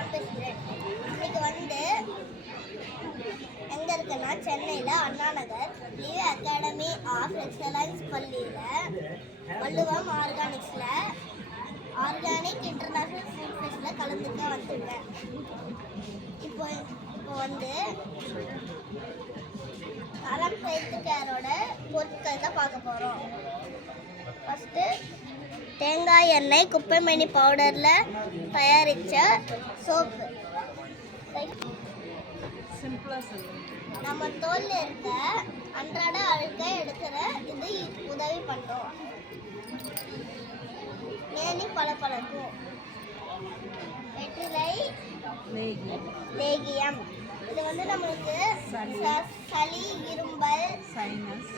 நான் பேசுகிறேன். இன்னைக்கு எங்கே இருக்குன்னா சென்னையில் Anna Nagar live academy of excellence பள்ளியில் வள்ளுவம் ஆர்கானிக்ஸில் ஆர்கானிக் இன்டர்நேஷ்னல் ஃபுட் ஃபெஸ்ட்டில் கலந்துக்க வந்திருக்கேன். இப்போ அறம் ஹெல்த் கேரோட பொருட்கள் தான் பார்க்க போகிறோம். ஃபஸ்ட்டு தேங்காய் எண்ணெய் குப்பைமேனி பவுடரில் தயாரித்த சோப்பு. நம்ம தோலில் இருக்க அன்றாட அழுக்கை எடுக்கிற இது உதவி பண்ணும். மேனி பளபளக்கும். வெற்றிலை லேகியம். இது நம்மளுக்கு சளி, இரும்பல், சைனஸ்,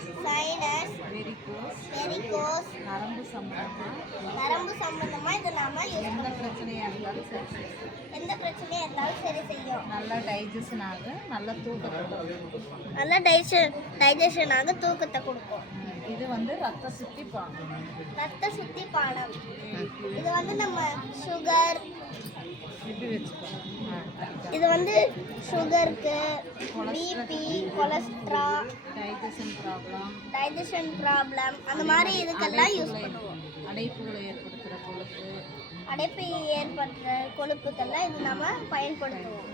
வெரிகோஸ், நரம்பு சம்பந்தமா இது நாம எந்த பிரச்சனையா இருந்தாலும் சரி செய்யும். நல்லா டைஜஷன் ஆகும், நல்ல டைஜஷன் ஆக தூக்கத்தை கொடுக்கும். இது ரத்த சுத்தி பானம். இது நம்ம சுகர், இது சுகருக்கு, பிபி, கொலஸ்ட்ரால், டைஜஷன் ப்ராப்ளம் அந்த மாதிரி இதுக்கெல்லாம் யூஸ் பண்ணுவோம். அடைப்பு ஏற்படுத்துகிற கொழுப்புக்கெல்லாம் இது நம்ம பயன்படுத்துவோம்.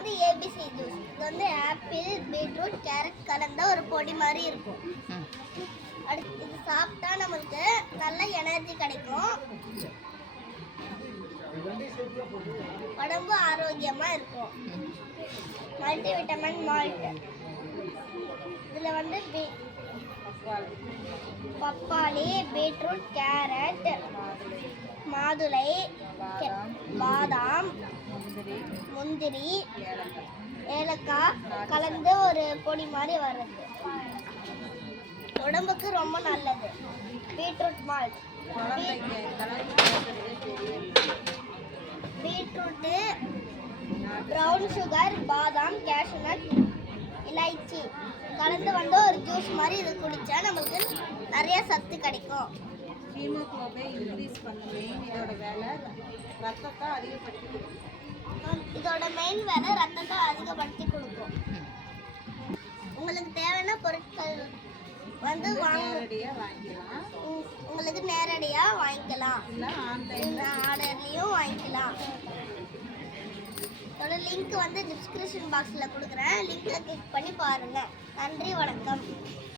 இது ஏபிசி ஜூஸ். இது ஆப்பிள், பீட்ரூட், கேரட் கலந்த ஒரு பொடி மாதிரி இருக்கும். இது சாப்பிட்டா நம்மளுக்கு நல்ல எனர்ஜி கிடைக்கும், உடம்பு ஆரோக்கியமாக இருக்கும். Multi vitamin malt. இதில் பப்பாளி, பீட்ரூட், கேரட், மாதுளை, பாதாம், முந்திரி, ஏலக்காய் கலந்து ஒரு பொடி மாதிரி வருது. உடம்புக்கு ரொம்ப நல்லது. Beetroot malt. Beetroot, brown sugar, பாதாம், கேஷ்யூநட், இலைச்சி கலந்து ஒரு ஜூஸ் மாதிரி இது குடித்தா நம்மளுக்கு நிறைய சத்து கிடைக்கும். ஹீமோகுளோபின் இன்க்ரீஸ் பண்ணுவேன். இதோட வேலை ரத்தத்தை அதிகப்படுத்தி கொடுக்கும். இதோட மெயின் வேலை ரத்தத்தை அதிகப்படுத்தி கொடுக்கும். உங்களுக்கு தேவையான பொருட்கள் உங்களுக்கு நேரடியாக வாங்கிக்கலாம், இல்லை ஆர்டர்லேயும் வாங்கிக்கலாம். இதோட லிங்க் டிஸ்கிரிப்ஷன் பாக்ஸில் கொடுக்குறேன். லிங்கை கிளிக் பண்ணி பாருங்கள். நன்றி, வணக்கம்.